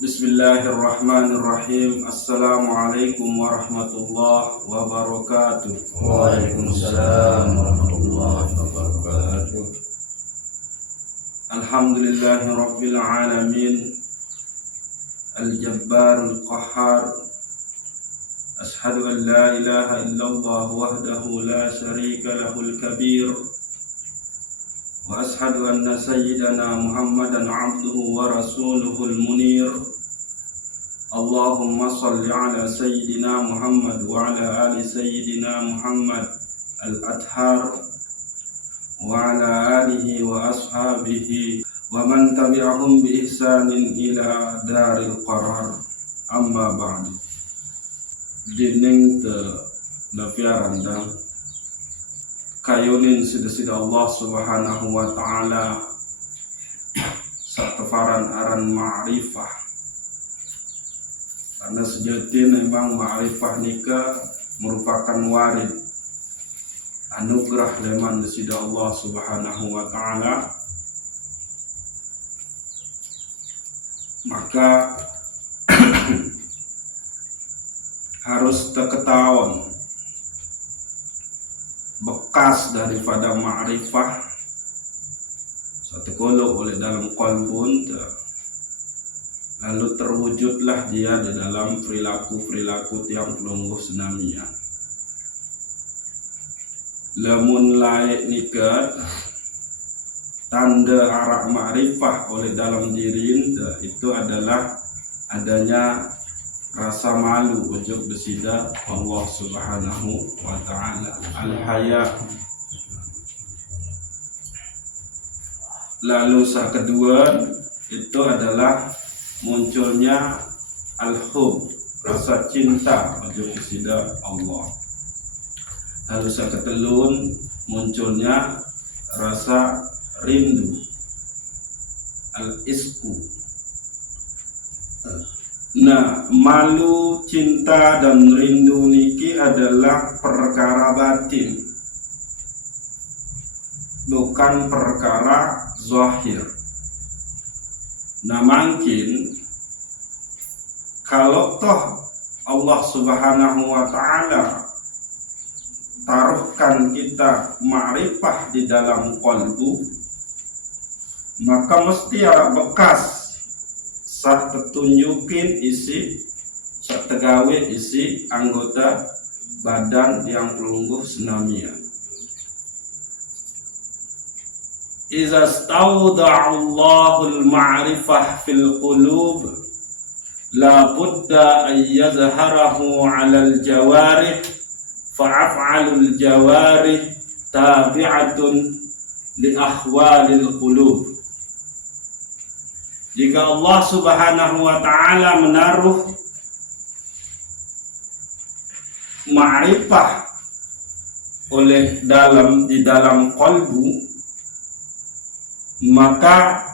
Bismillahirrahmanirrahim. Assalamualaikum warahmatullahi wabarakatuh. Waalaikumsalam warahmatullahi wabarakatuh. Alhamdulillahi rabbil alamin. Al-Jabbarul Qahhar. Ashhadu an la ilaha illallah wahdahu la syarika lahul kabir. Wa ashhadu anna sayyidana Muhammadan abduhu wa rasuluhul munir. Allahumma salli ala sayyidina Muhammad wa ala ali sayyidina Muhammad al-athhar wa ala alihi wa ashabihi wa man tabi'ahum bi ihsanin ila daril qarar. Amma ba'du. Dining te nafiarandang kayunin sida-sida Allah subhanahu wa ta'ala saktefaran aran ma'rifah. Karena sejati memang ma'rifah nikah merupakan warid anugerah leman sida Allah subhanahu wa ta'ala. Maka harus terketahuan bekas daripada ma'rifah satu kolok oleh dalam qalbun, lalu terwujudlah dia di dalam perilaku tiang pelungguh senamian. Lamun laik nikah tanda arah ma'rifah oleh dalam diri itu adalah adanya rasa malu wujud besida Allah subhanahu wa ta'ala, al-haya. Lalu yang kedua itu adalah munculnya al-hub, rasa cinta wujud besida Allah. Lalu yang ketelun munculnya rasa rindu, al-isku. Nah, malu, cinta, dan rindu niki adalah perkara batin, bukan perkara zahir. Nah, mungkin kalau toh Allah subhanahu wa ta'ala taruhkan kita ma'rifah di dalam qalbu, maka mesti ada bekas sah tetunjukin isi, sah tegawe isi anggota badan yang pelungguh senamian. Iza stawda'allahu al-ma'rifah fil qulub la budda an yazharahu 'ala al-jawarih fa'af'alul jawarih tabi'atun li ahwalil qulub. Jika Allah subhanahu wa ta'ala menaruh ma'rifah di dalam qalbu, maka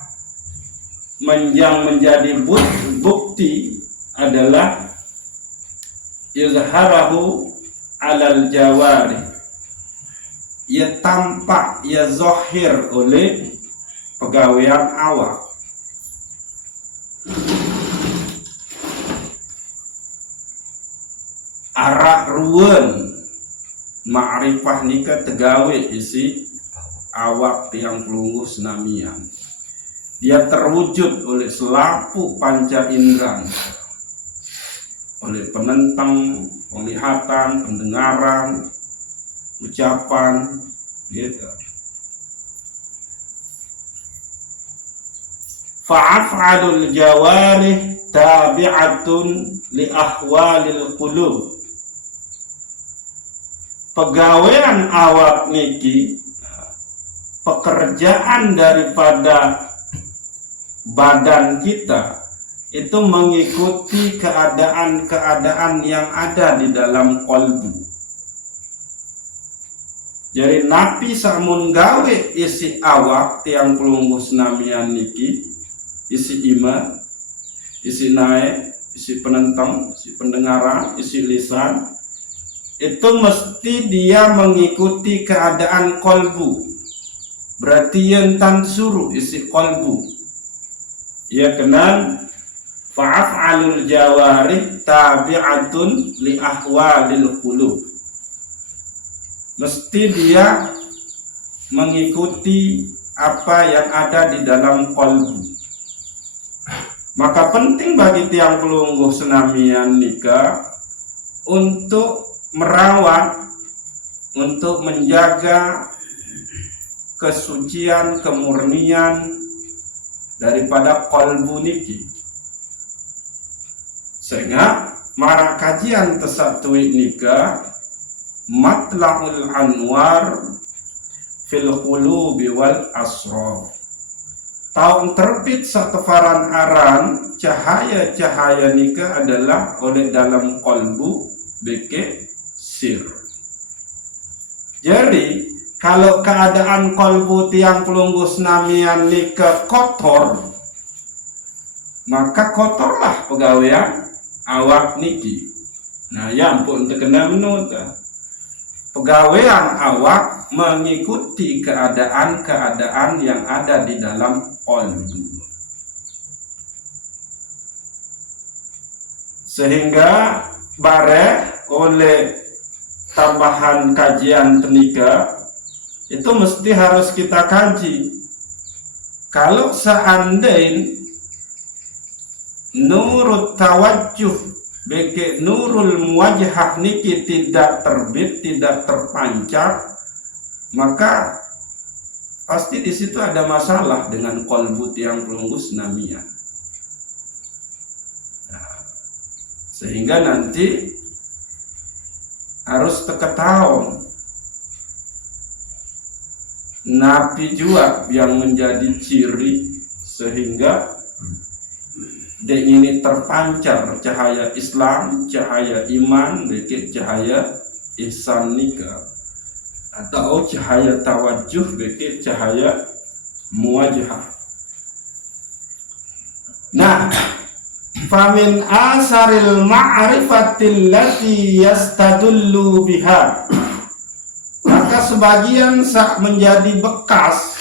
yang menjadi bukti adalah izharahu alal jawari, ia tampak, ia zahir oleh pegawaian awak. Arah ruwen ma'rifah nikah tegawe isi awak tiang pelungguh senamian. Dia terwujud oleh selapu panca indera, oleh penentang, penglihatan, pendengaran, ucapan, gitu. Fa'af'alul jawarih tabi'atun li ahwalil qulub. Pegawaian awak niki, pekerjaan daripada badan kita itu mengikuti keadaan-keadaan yang ada di dalam qalbu. Jadi napi samun gawe isi awak tiang pelungguh senamian niki, isi iman, isi naik, isi penentang, isi pendengaran, isi lisan, itu mesti dia mengikuti keadaan kolbu. Berarti yang tan suruh isi kolbu. Ia kenal fa'af'alul jawarih tabi'atun li ahwalil qulub. Mesti dia mengikuti apa yang ada di dalam kolbu. Maka penting bagi tiang pelungguh senamian nikah untuk merawat, untuk menjaga kesucian, kemurnian daripada kolbu niki. Sehingga marah kajian tesatuit nikah matla'ul anwar fil qulubi wal asrar. Tahun terbit satefaran aran cahaya-cahaya nikah adalah oleh dalam kolbu beke sir. Jadi kalau keadaan kolbu tiang pelungguh senamian nikah kotor, maka kotorlah pegawaian awak niki. Nah, ya ampun terkena menut. Pegawaian awak mengikuti keadaan-keadaan yang ada di dalam kolbu. Sehingga bare oleh tambahan kajian tenika itu mesti harus kita kaji. Kalau seandainya nurut tawajjuh beke nurul muwajjah niki tidak terbit, tidak terpancar, maka pasti di situ ada masalah dengan kolbu tiang pelungguh senamian. Nah, sehingga nanti harus teketaun napi juga yang menjadi ciri sehingga dek ini terpancar cahaya Islam, cahaya iman, beke cahaya ihsan nikah, atau cahaya tawajjuh beke cahaya muwajjah. Nah, famin asaril ma'rifatil lati yastadullu biha, maka sebagian sak menjadi bekas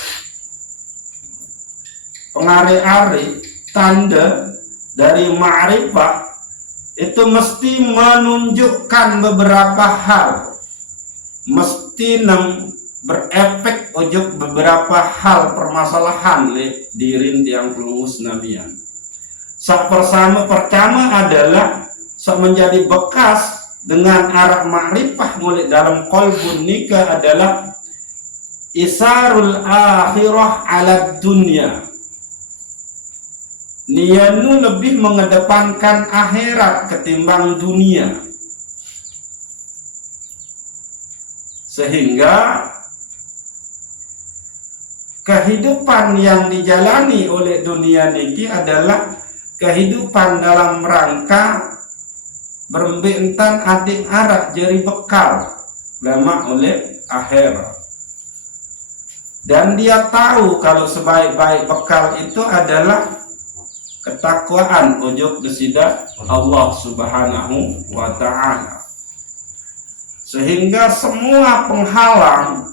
pengare-are tanda dari ma'rifah itu mesti menunjukkan beberapa hal, mesti berefek ojuk beberapa hal permasalahan le dirin tiang pelungguh senamian. Sak pertama adalah sak menjadi bekas dengan arah ma'rifah mulai dalam kolbu nikah adalah isarul akhirah ala dunia. Nianu lebih mengedepankan akhirat ketimbang dunia, sehingga kehidupan yang dijalani oleh dunia niki adalah kehidupan dalam rangka berbentan adik arak jadi bekal lama oleh akhirat. Dan dia tahu kalau sebaik-baik bekal itu adalah ketakwaan ujub desida Allah Subhanahu wa ta'ala. Sehingga semua penghalang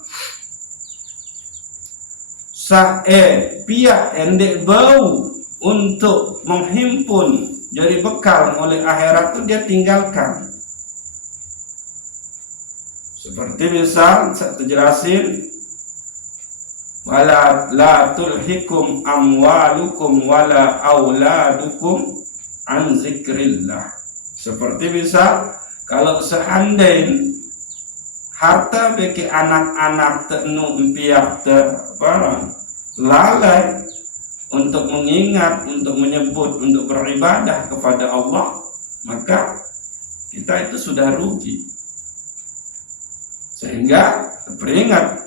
pihak endek bau untuk menghimpun jadi bekal oleh akhirat itu dia tinggalkan. Seperti misal saya jelasin, wala la tulhikum amwalukum wala auladukum an zikrillah. Seperti misal kalau seandainya harta bagi anak-anak tenu empiak lalai untuk mengingat, untuk menyebut, untuk beribadah kepada Allah, maka kita itu sudah rugi. Sehingga peringat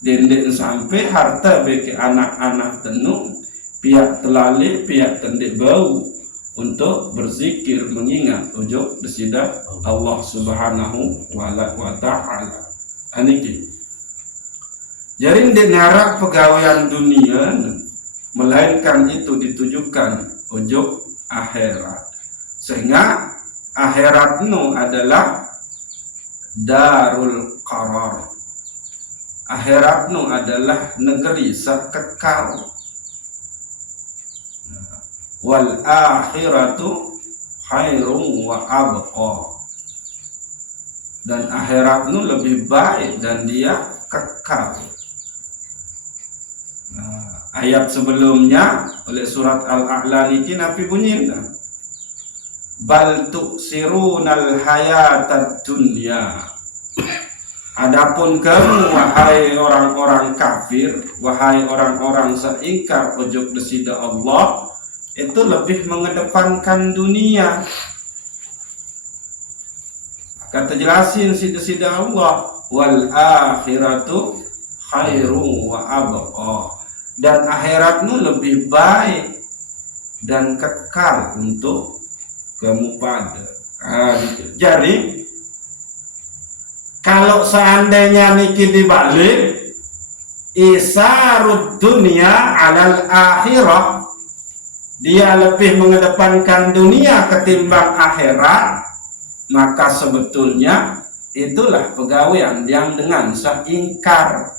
dendek sampai harta bagi anak-anak tenu pihak telali, pihak tendek bau untuk berzikir mengingat ujuk desida Allah Subhanahu wa ta'ala. Aniki. Jadi di narak pegawaian dunia, melainkan itu ditujukan ujuk akhirat. Sehingga akhirat nu adalah darul qarar. Akhirat nu adalah negeri sekekal. wal akhiratu khairun wa abqa. Dan akhirat nu lebih baik dan dia kekal. Nah, ayat sebelumnya oleh surat Al-A'la niki nabi bunyinya bal tu'sirunal hayatad dunya. Adapun kamu wahai orang-orang kafir, wahai orang-orang seingkar ojok desida Allah, itu lebih mengedepankan dunia. Kata jelasin sida Allah, wal akhiratu khairu wa abqa. Dan akhiratmu lebih baik dan kekal untuk kamu pada. Gitu. Jadi kalau seandainya niki dibalik, isarud dunia alal akhirah, dia lebih mengedepankan dunia ketimbang akhirat, maka sebetulnya itulah pegawaian yang dengan seingkar.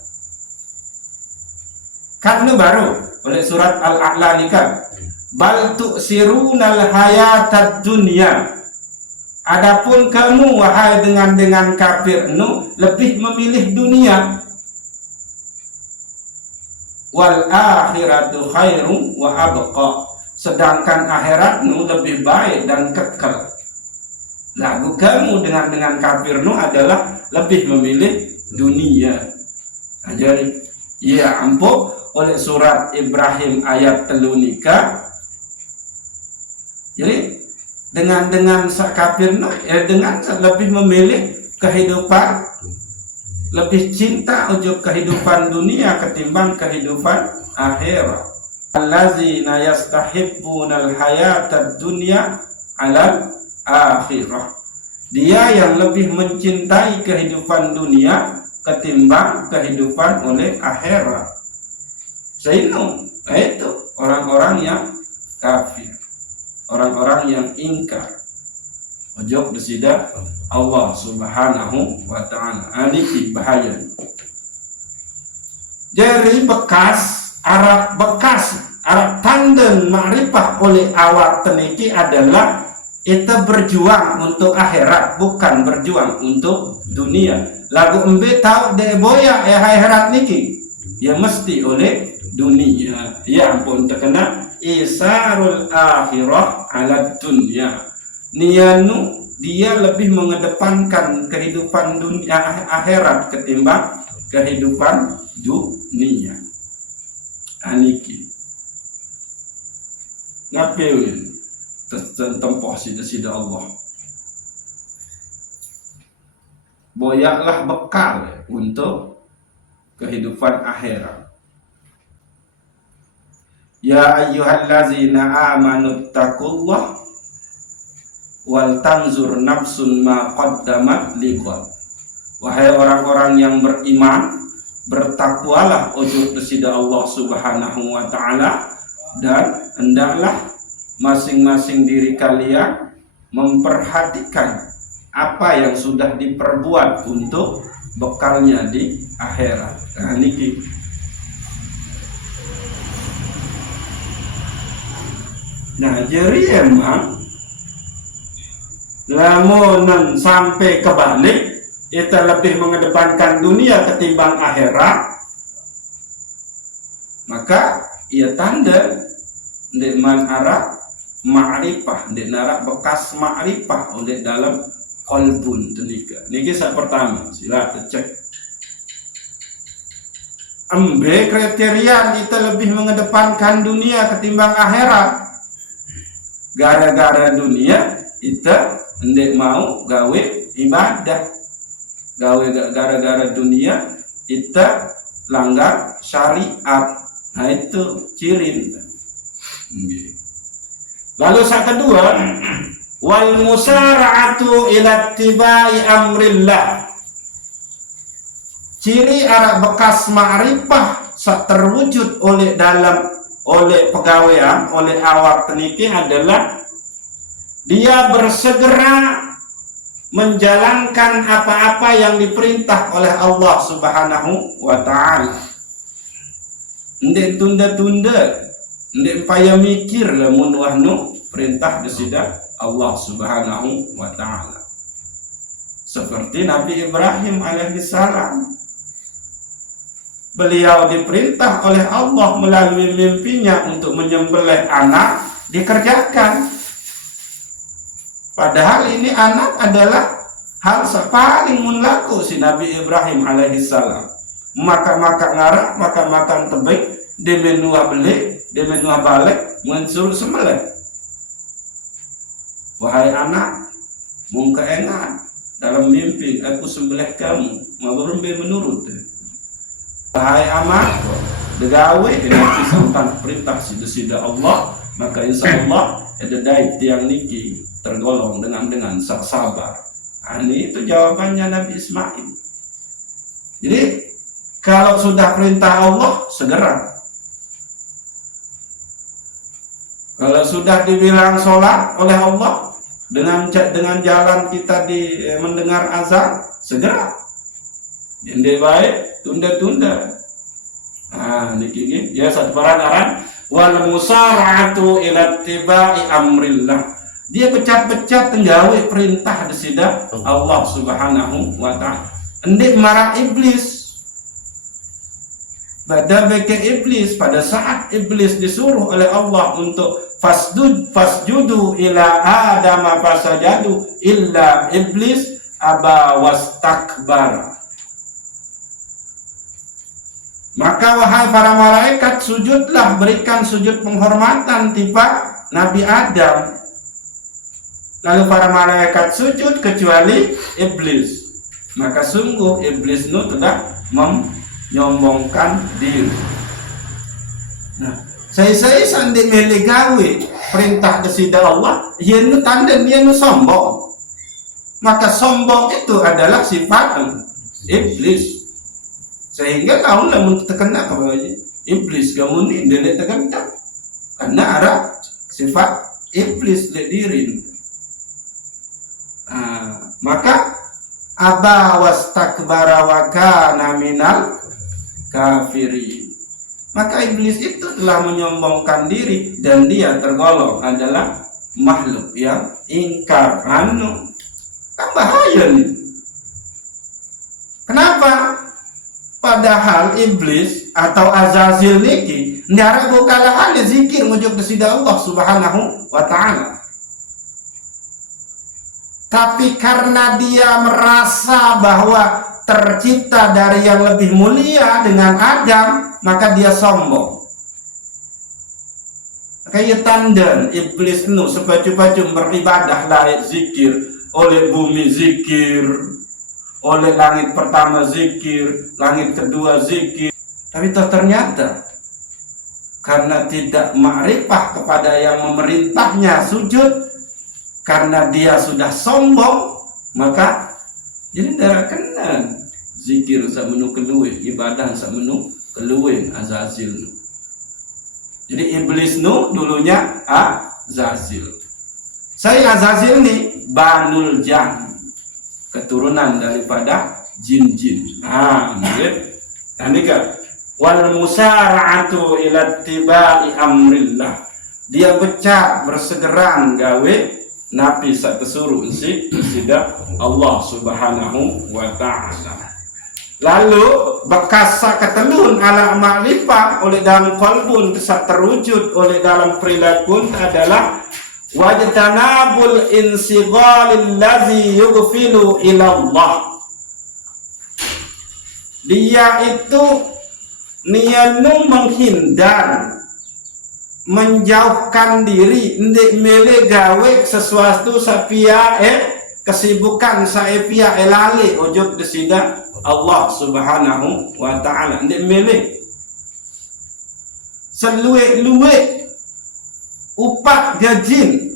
Kan ini baru oleh surat Al-A'la nikah. Bal tu'sirunal hayatad dunya. Adapun kamu wahai dengan kafir nu lebih memilih dunia. Wal akhiratu khairum wa abqa. Sedangkan akhirat nu lebih baik dan kekal. Lagu kamu dengan kafir nu adalah lebih memilih dunia. Nah, jadi ya ampun oleh surat Ibrahim ayat 3 nikah. Jadi dengan kafir nu dengan lebih memilih kehidupan, lebih cinta ujuk kehidupan dunia ketimbang kehidupan akhirat. Allazina yastahibbunal hayatad dunya 'alal akhirah. Dia yang lebih mencintai kehidupan dunia ketimbang kehidupan oleh akhirat. Sehingga itu orang-orang yang kafir, orang-orang yang ingkar ojok desida Allah Subhanahu wa ta'ala. Ini bahaya. Jadi bekas Arab tanden ma'rifah oleh awak teniki adalah kita berjuang untuk akhirat, bukan berjuang untuk dunia. Lagu embe tahu de boya akhirat niki, ya mesti oleh dunia. Ya ampun terkena isarul akhirah ala dunia. Nianu dia lebih mengedepankan kehidupan dunia akhirat ketimbang kehidupan dunia. Aniki ngapain tempoh sida Allah. Boyaklah bekal untuk kehidupan akhirat. Ya ayyuhallazina amanu taqullah wal tanzur nafsun ma qaddamat liqad. Wahai orang-orang yang beriman, bertakwalah ujub desida Allah Subhanahu wa ta'ala, dan hendaklah masing-masing diri kalian memperhatikan apa yang sudah diperbuat untuk bekalnya di akhirat. Nah, niki nah jadi emang lamunan sampai kebalik kita lebih mengedepankan dunia ketimbang akhirat, maka ia tanda di man arah ma'rifah, di narak bekas ma'rifah oleh dalam qalbun tenika. Niki sak pertama, sila cek. Ambe kriteria kita lebih mengedepankan dunia ketimbang akhirat. Gara-gara dunia kita ndek mau gawe ibadah. Gawe gara-gara dunia kita langgar syariat. Nah itu ciri. Lalu yang kedua, wal musara'atu ila tibai amrillah. Ciri arah bekas ma'rifah terwujud oleh pegawaian, oleh awak teniki adalah dia bersegera menjalankan apa-apa yang diperintah oleh Allah Subhanahu wa ta'ala. Ndek tunda-tunda Ndek payah mikir lamun wahnu perintah desida Allah Subhanahu wa taala. Seperti Nabi Ibrahim alaihissalam. Beliau diperintah oleh Allah melalui mimpinya untuk menyembelih anak, dikerjakan. Padahal ini anak adalah hal paling munlaku si Nabi Ibrahim alaihissalam. Maka ngarak, maka makan tebing, demenua beli, demenua balik, mensuruh sembelih. Wahai anak, mungka enak dalam mimpi aku sembelih kamu, mabrumbe menurut. Wahai amat, degawe dengan pisantan perintah sida Allah, maka insya Allah ada dai tiang niki tergolong dengan sabar. Ini itu jawabannya Nabi Ismail. Jadi kalau sudah perintah Allah segera. Kalau sudah dibilang sholat oleh Allah dengan jalan kita mendengar azan segera. Yang baik tunda-tunda. Niki ya satu paragraf wal musara'atu ila ittiba'i amrillah. Dia becat-becat tenggawe perintah desida Allah Subhanahu wa taala. Endek marah iblis. Pada beke iblis pada saat iblis disuruh oleh Allah untuk fasjudu ila Adam fasajadu illa iblis aba wastakbara. Maka wahai para malaikat, sujudlah, berikan sujud penghormatan tiba Nabi Adam. Lalu para malaikat sujud kecuali iblis. Maka sungguh iblis nu telah menyombongkan diri. Nah, saya sandi mele gawe perintah desida Allah, ia nu tanda dia nu sombong. Maka sombong itu adalah sifat iblis. Sehingga kau lamun terkena kepada iblis, kamu ni dia terkena karena ada sifat iblis le diri. Maka aba wastakbara wa kana minal kafirin. Maka iblis itu telah menyombongkan diri dan dia tergolong adalah makhluk yang ingkar. Kan bahaya nih. Kenapa? Padahal iblis atau Azazil niki ndara bukala ale zikir mujuk desida Allah Subhanahu wa taala. Tapi karena dia merasa bahwa tercipta dari yang lebih mulia dengan Adam, maka dia sombong. Kayak tanda iblis nu sepacu-pacu beribadah layak zikir, oleh bumi zikir, oleh langit pertama zikir, langit kedua zikir. Tapi ternyata karena tidak makrifah kepada yang memerintahnya sujud, karena dia sudah sombong, maka jadi tidak kena zikir sak menu keluwe, ibadah sak menu keluwe Azazil. Jadi iblis nu dulunya Azazil. Saya Azazil nih Banul Jan, keturunan daripada jin-jin. Ini kan wal musara'atu ila ittiba'i amrillah. Dia becak bersegeran gawe nabi sak tesuruh sida Allah Subhanahu wa taala. Lalu bekas ketelun ala ma'rifah oleh dalam qalbun sak terwujud oleh dalam perilaku adalah wajtanabul insighalil ladzi yughfilu ila Allah. Dia itu nianu menghindar, menjauhkan diri, ndik mele gawe sesuatu sapia kesibukan saepia elale ojok desida Allah Subhanahu wa taala, ndik mele seluwe-luwe upak gajin.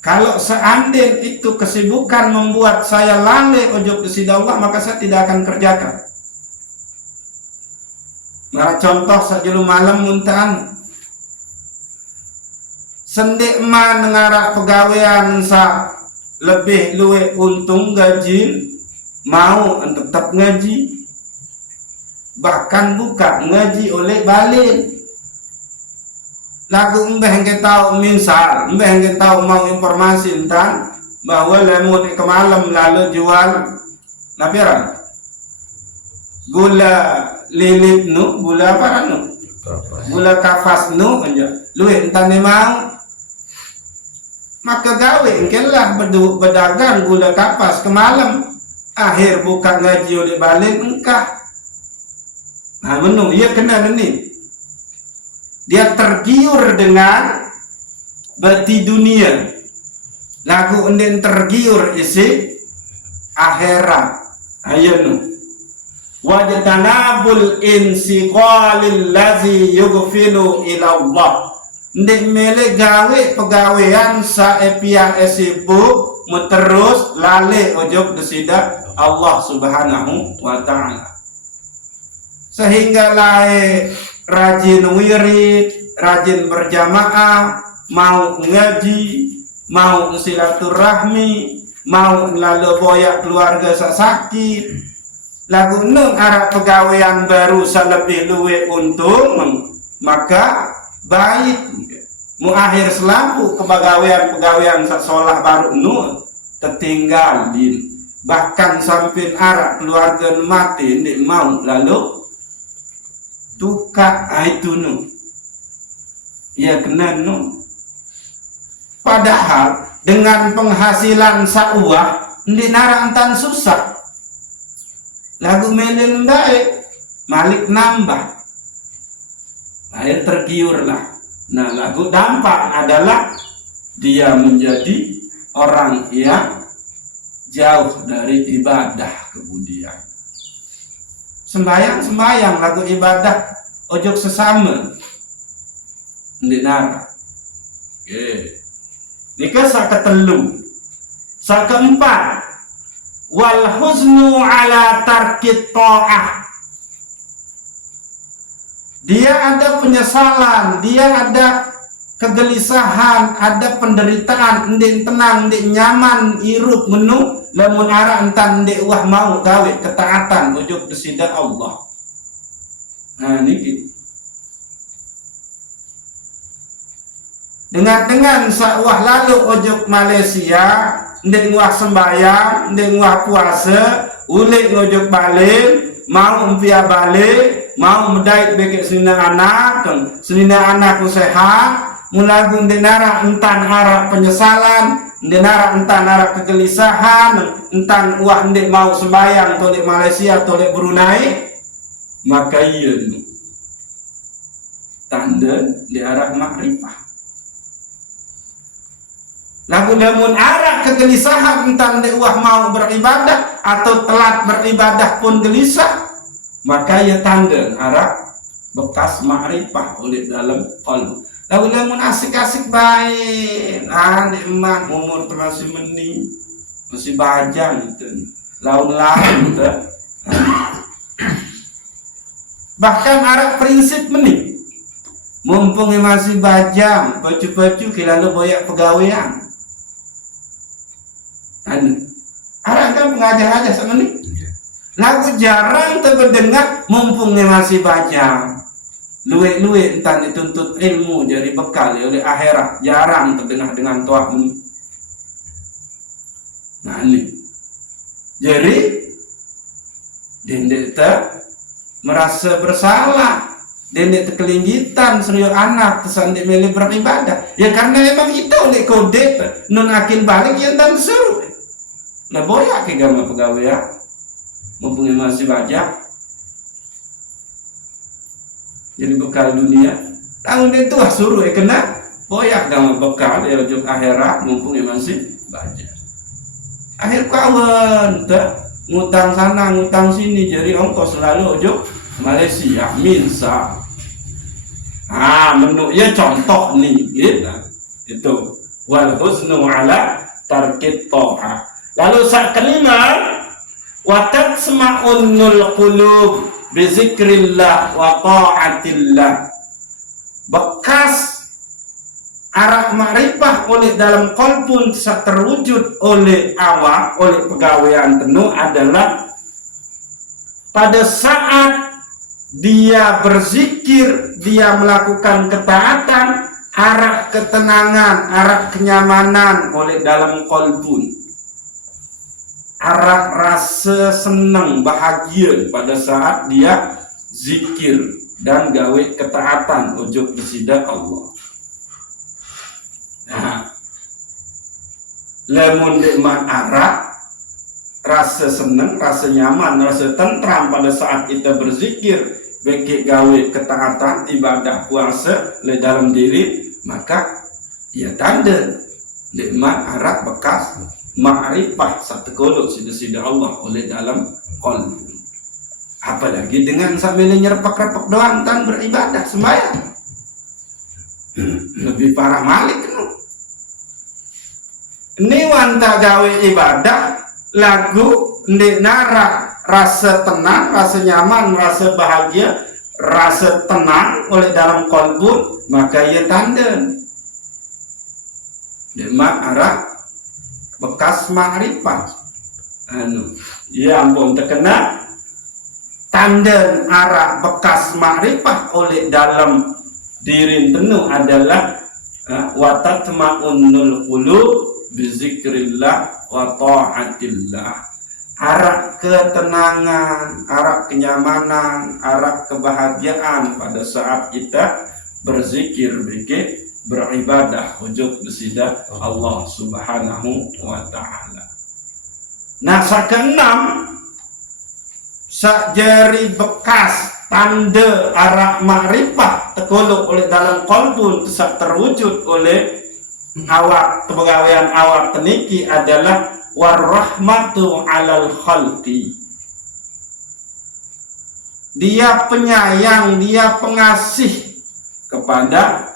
Kalau seandainya itu kesibukan membuat saya lalai ojok desida Allah, maka saya tidak akan kerjakan. Nah, contoh saja lu malam muntaan sendek man ngara pegawaian sa lebih luwe untung gaji mau tetap ngaji, bahkan buka ngaji oleh balik lagu mbah ke tahu misal mbah ke tahu mau informasi tentang bahwa lemon ke malam lalu jual napiran gula lilit nu gula apa nu gula kapas nu aja lu entar ni mau maka gawe engkelah berdagang gula kapas ke malam akhir buka ngaji oleh balik engkah. Nah menu ia kena ni dia tergiur dengan bati dunia lagu enden tergiur isi akhirat ayanu wajtanabul insiqalil ladzi yughfilu ila Allah ndek mele gawe pegawean saepia esibu muterus lale ojok desida Allah Subhanahu wa taala sehingga lae rajin wirid, rajin berjamaah, mau ngaji, mau silaturahmi, mau lalu boyak keluarga sakit. Lagu nung arah pegawaian baru selebih luwe untung, maka baik. Mu akhir selampu kepegawaian sekolah baru nu tertinggalin. Bahkan sampai arah keluarga mati ndik mau lalu tukar itu nu ya kena nu padahal dengan penghasilan sauah di narantan susah lagu melen baik malik nambah air tergiurlah. Nah lagu dampak adalah dia menjadi orang yang jauh dari ibadah kemudian sembayang lagu ibadah ojok sesama ndinar. Nika saketelu. Sakeempat wal huznu ala tarkit ta'ah. Dia ada penyesalan, dia ada kegelisahan, ada penderitaan, ndik tenang, ndik nyaman, irup menu lamun arah entan ndik wah mau gawe ketaatan ujug desida Allah. Nah niki dengan sawah lalu ojok Malaysia ndik wah sembayang, ndik wah puasa, ulik ngojok balik, mau umpia balik, mau medait bekek senina anak sehat, mulagu denara entan arah penyesalan, denara entan arah kegelisahan, entan wah ndik mau sembayang tolek Malaysia tolek Brunei, maka iya tanda di arah makrifah. Lagu namun arah kegelisahan entan ndik wah mau beribadah atau telat beribadah pun gelisah, maka ia tanda arah bekas makrifah oleh dalam qalbu. Lalu namun asik-asik baik, nikmat umur masih mending, masih bajang gitu, laun-laun gitu. Bahkan arah prinsip mending, mumpung masih bajang, baju-baju lalu boyak pegawaian. Arah kan pengajar-ajar sama nih. Lagu jarang terdengar mumpung masih bajang. Luwe-luwe entar dituntut ilmu jadi bekal oleh akhirat, jarang terdengar dengan tuah ini. Nah ini jadi dendek merasa bersalah, dendek kekelinggitan serius anak tersandik milih beribadah ya karena memang itu oleh kode non akin balik yang tak seru. Nah boyak ke gama pegawai ya mumpung masih bajak jadi bekal dunia tahun itu suruh kena boyak gama bekal ya ujung akhirat mumpung masih bajak akhir kawan ngutang sana ngutang sini jadi ongkos selalu ujung Malaysia minsa menu ya contoh nih gitu. Itu wal husnu ala tarkit ta'ah. Lalu saat kelima wa tatsma'unnul qulub bi zikrillah wa ta'atillah. Bekas arah ma'rifah oleh dalam qalbun terwujud oleh awak, oleh pegawaian penuh adalah pada saat dia berzikir, dia melakukan ketaatan, arak ketenangan, arak kenyamanan oleh dalam kolbun, arak rasa senang, bahagia pada saat dia zikir dan gawe ketaatan ujug besida Allah. Nah, lamun nikmat arak, rasa senang, rasa nyaman, rasa tentram pada saat kita berzikir, baik gawe ketaatan, ibadah, puasa le dalam diri, maka ia tanda nikmat arak bekas ma'rifah satu kolok sida-sida Allah oleh dalam qalbi. Apalagi dengan sambil nyerpak-repak doang tan beribadah sembahyang. Lebih parah malik nu. Ini wanta gawe ibadah lagu ndek nara rasa tenang, rasa nyaman, rasa bahagia, rasa tenang oleh dalam kolbun, maka ia tanda nikmat arak bekas ma'rifah. Ya ampun, terkena tanda arak bekas ma'rifah oleh dalam diri tenu adalah watatma'unnul qulub bizikrillah wa ta'atillah. Arak ketenangan, arak kenyamanan, arak kebahagiaan pada saat kita berzikir, beribadah ujug besida Allah Subhanahu wa ta'ala. Nah, sakeenam sakjari bekas tanda arak ma'rifah tekolok oleh dalam qalbun sak terwujud oleh awak kepegawaian awak teniki adalah warahmatu alal khalqi. Dia penyayang, dia pengasih kepada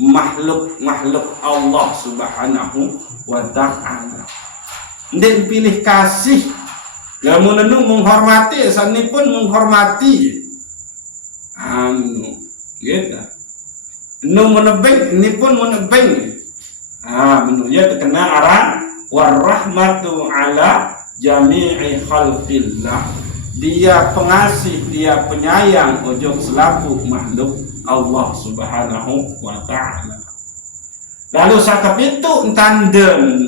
makhluk-makhluk Allah Subhanahu wa ta'ala. Ndek pilih kasih, lamun anu menghormati, sani pun menghormati. Gitu. Nu menebeng, ini pun menebeng. Ya terkena arah warahmatu ala jami'i khalqillah. Dia pengasih, dia penyayang ujung selaku makhluk Allah Subhanahu wa ta'ala. Lalu sakap itu tandem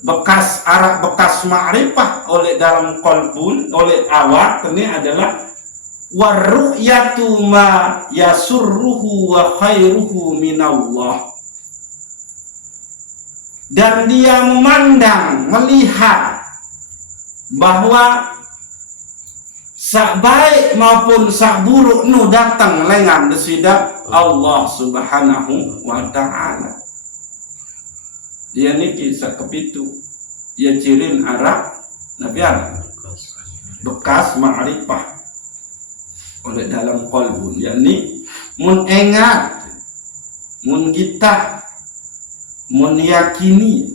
bekas arak bekas ma'rifah oleh dalam qalbun, oleh awak ini adalah waru'yatu ma yasurruhu wa khairuhu minallah. Dan dia memandang, melihat bahwa sak baik maupun sak buruk nu datang lengan desida Allah Subhanahu wa ta'ala. Dia niki sak kepitu, dia cirin arak nabi bekas ma'rifah oleh dalam qalbun, yakni mun ingat, mun kita mun yakini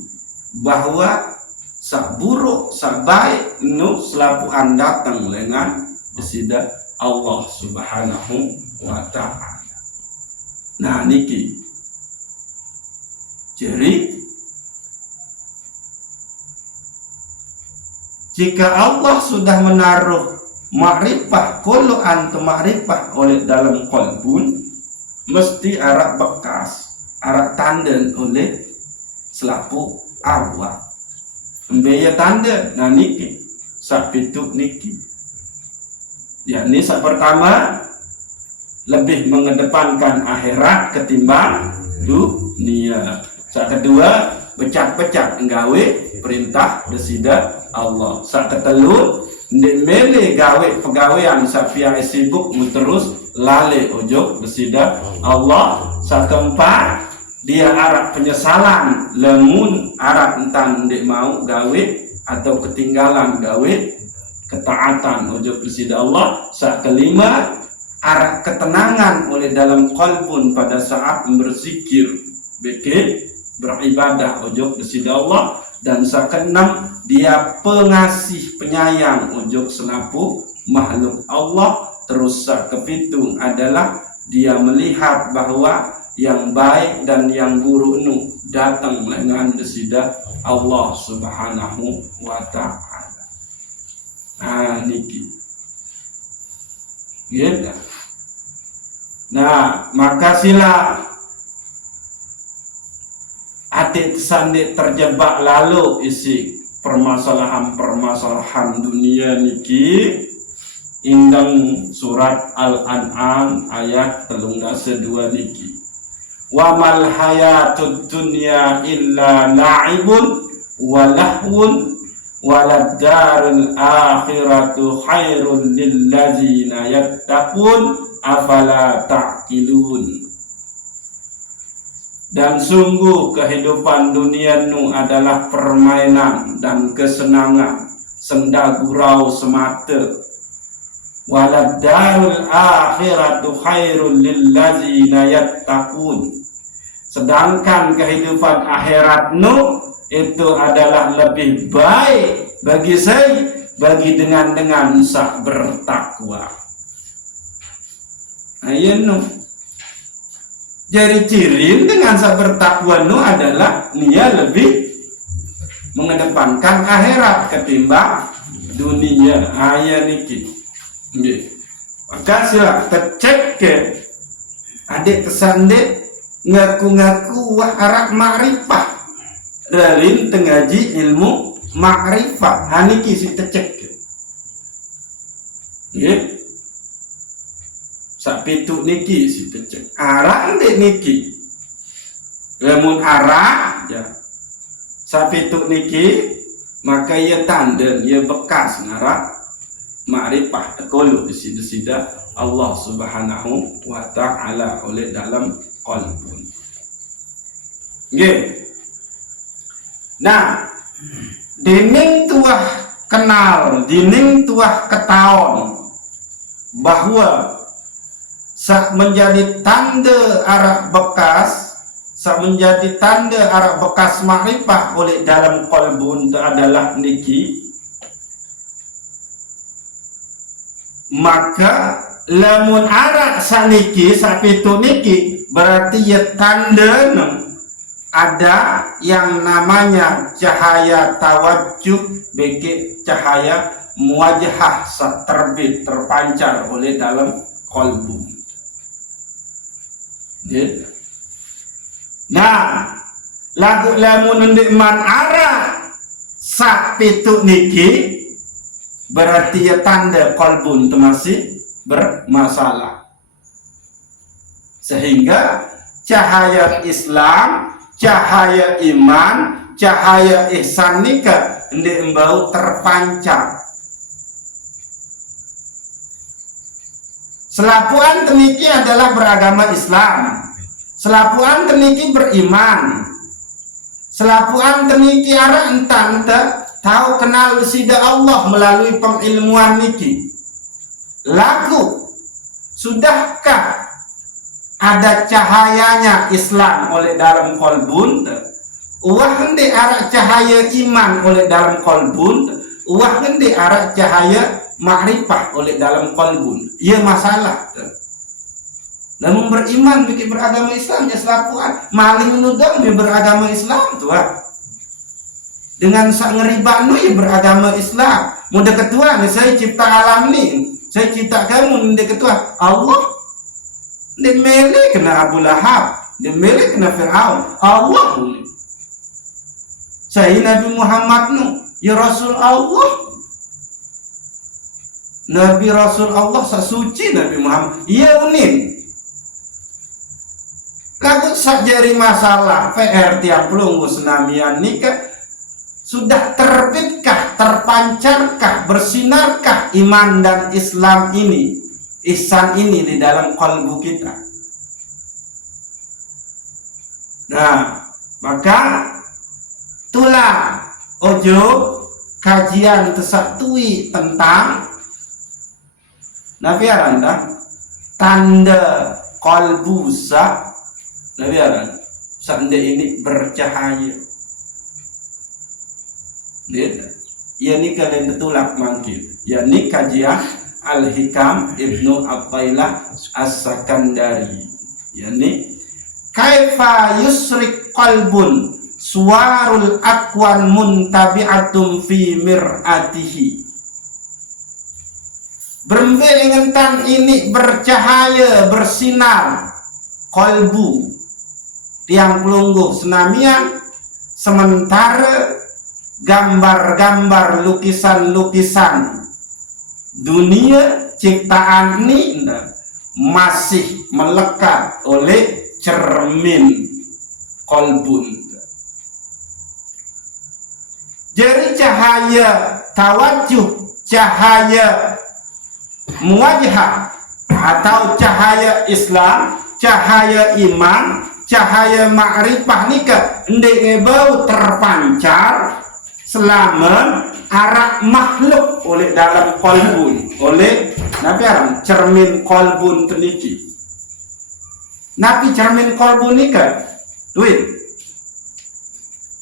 bahwa sak buruk sak baik nu selaku datang lengan desida Allah Subhanahu wa ta'ala. Nah niki jadi jika Allah sudah menaruh ma'rifah, kullu antu ma'rifah oleh dalam qalbun, mesti arak bekas, arak tanda oleh selaku awak. Mbaya tanda, nah niki, sak pitu niki. Yakni sak pertama, lebih mengedepankan akhirat ketimbang dunia. Sak kedua, becak-becak nggawe perintah desida Allah. Sak ketelu, ndek mele gawe pegawaian sapiang sibuk terus lale ujug desida Allah. Sak keempat, dia arak penyesalan lemun arak entan ndek mau gawe atau ketinggalan gawe ketaatan ujug desida Allah. Sak kelima, arak ketenangan oleh dalam qalbun pada saat berzikir, beribadah ujug desida Allah. Dan sak keenam, dia pengasih penyayang ujug selaku makhluk Allah. Terus sak kepitung adalah dia melihat bahwa yang baik dan yang buruk nu datang dengan desida Allah Subhanahu wa ta'ala. Nah niki gitu. Nah maka sila adik sandik terjebak lalu isi permasalahan dunia niki indang surat Al-An'am ayat 32 niki. Wa mal hayatud dunya illa la'ibun wa lahwun walad darul akhiratu khairul lil ladzina yattaqun afala ta'qilun. Dan sungguh kehidupan dunia nu adalah permainan dan kesenangan, senda gurau semata. Walad darul akhiratu khairul lil ladzina yattaqun. Sedangkan kehidupan akhirat nu itu adalah lebih baik bagi saya dengan sak bertakwa. Ayeuna jadi ciri dengan sak bertakwa nu adalah dia lebih mengedepankan akhirat ketimbang dunia. Aya niki. Nggih. Maka sila tercek ke adik kesandek ngaku-ngaku wah arak ma'rifah. Ralin tengaji ilmu ma'rifah. Haniki si tercek. Nggih. Sak pitu niki si tercek. Arak ndek niki. Lamun arak ya. Sak pitu niki maka ia tanda, ia bekas ngarak ma'rifah tekolo disida Allah Subhanahu wa ta'ala oleh dalam qalbun. Nggih. Nah, dining tuah kenal, dining tuah ketahuan bahwa sak menjadi tanda arak bekas, sak menjadi tanda arak bekas ma'rifah oleh dalam qalbun itu adalah niki. Maka lamun arak saniki sapitu niki berarti ya tanda ada yang namanya cahaya tawajjuh bagi cahaya muwajahah terbit terpancar oleh dalam qalbu. Nah, lagu lamun ndik man arak sapitu niki berarti ya tanda qalbun itu masih bermasalah. Sehingga cahaya Islam, cahaya iman, cahaya ihsan nikah ndek embau terpancar. Selapuan teniki adalah beragama Islam. Selapuan teniki beriman. Selapuan teniki arah entah tahu kenal sida Allah melalui pengilmuan niki. Laku sudahkah ada cahayanya Islam oleh dalam qalbun? Uwah hende arah cahaya iman oleh dalam qalbun, uwah hende arah cahaya ma'rifah oleh dalam qalbun. Ia masalah. Namun beriman bikin beragama Islam ya selapuan maling nudang dia beragama Islam tuah. Dengan sak ngeribak nu ya beragama Islam. Muda ketua nih saya cipta alam nih. Saya cipta kamu nih ketua. Allah. Dia mele kena Abu Lahab. Dia mele kena Fir'aun. Allah. Saya Nabi Muhammad nu. Ya Rasul Allah. Nabi Rasul Allah sasuci Nabi Muhammad. Ya unin. Lagu sak jari masalah PR tiap pelunggu senamian nikah. Sudah terbitkah, terpancarkah, bersinarkah iman dan Islam ini, ihsan ini di dalam kalbu kita? Nah, maka tulah ojo kajian tersatui tentang Nabi Aranda tanda kalbu sak Nabi Aranda sande ini bercahaya. Yani kalian tetulak mangkil. Yani kajian Al-Hikam Ibnu Attailah As-Sakandari. Yani kaifa yusrik qalbun suwarul akwan muntabi'atum fi mir'atihi. Berembengentan ini bercahaya, bersinar qalbu tiang pelungguh senamian Sementara gambar-gambar lukisan-lukisan dunia ciptaan ini masih melekat oleh cermin kolbun. Jadi cahaya tawajuh, cahaya muwajhah atau cahaya Islam, cahaya iman, cahaya ma'rifah nika ndek bau terpancar selama arah makhluk oleh dalam kolbun, oleh nabi aram cermin kolbun teniki. Nabi cermin kolbun nika duit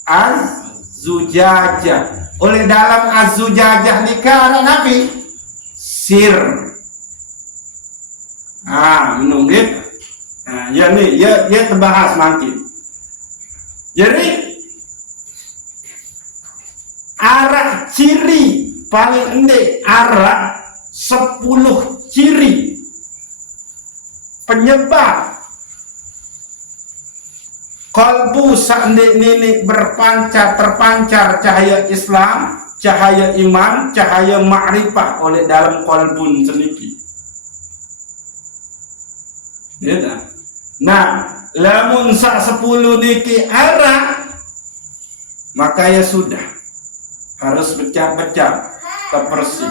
az-zujajah, oleh dalam az-zujajah nika anak nabi sir. Minum gitu. Ya nih, ya terbahas makin. Jadi arah ciri paling endek, arah 10 ciri penyebab kalbu sandek nini terpancar cahaya Islam, cahaya iman, cahaya ma'rifah oleh dalam kalbun seniki. Ya, nah, lamun sak 10 niki arah, maka ya sudah harus becak-becak, terbersih.